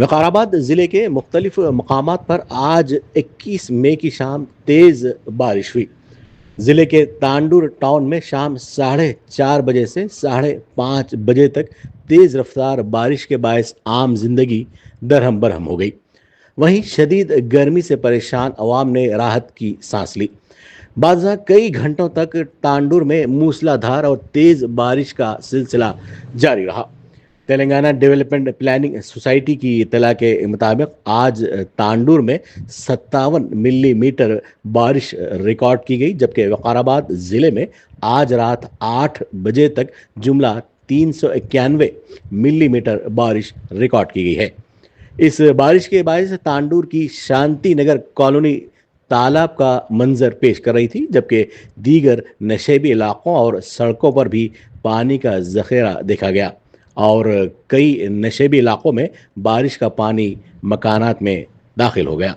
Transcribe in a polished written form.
विकाराबाद ज़िले के मुख्तलिफ मकामात पर आज 21 मई की शाम तेज़ बारिश हुई। ज़िले के तांडुर टाउन में शाम 4:30 बजे से 5:30 बजे तक तेज़ रफ्तार बारिश के बायस आम जिंदगी दरहम बरहम हो गई। वहीं शदीद गर्मी से परेशान अवाम ने राहत की सांस ली। बादशाह कई घंटों तक तांडुर में मूसलाधार और तेज बारिश का सिलसिला जारी रहा। तेलंगाना डेवलपमेंट प्लानिंग सोसाइटी की इतला के मुताबिक आज तांडुर में 57 मिलीमीटर बारिश रिकॉर्ड की गई, जबकि वकाराबाद जिले में आज रात 8 बजे तक जुमला 391 मिलीमीटर बारिश रिकॉर्ड की गई है। इस बारिश के बायस तांडुर की शांति नगर कॉलोनी तालाब का मंजर पेश कर रही थी, जबकि दीगर नशेबी इलाकों और सड़कों पर भी पानी का जखेरा देखा गया और कई नशेबी इलाकों में बारिश का पानी मकानात में दाखिल हो गया।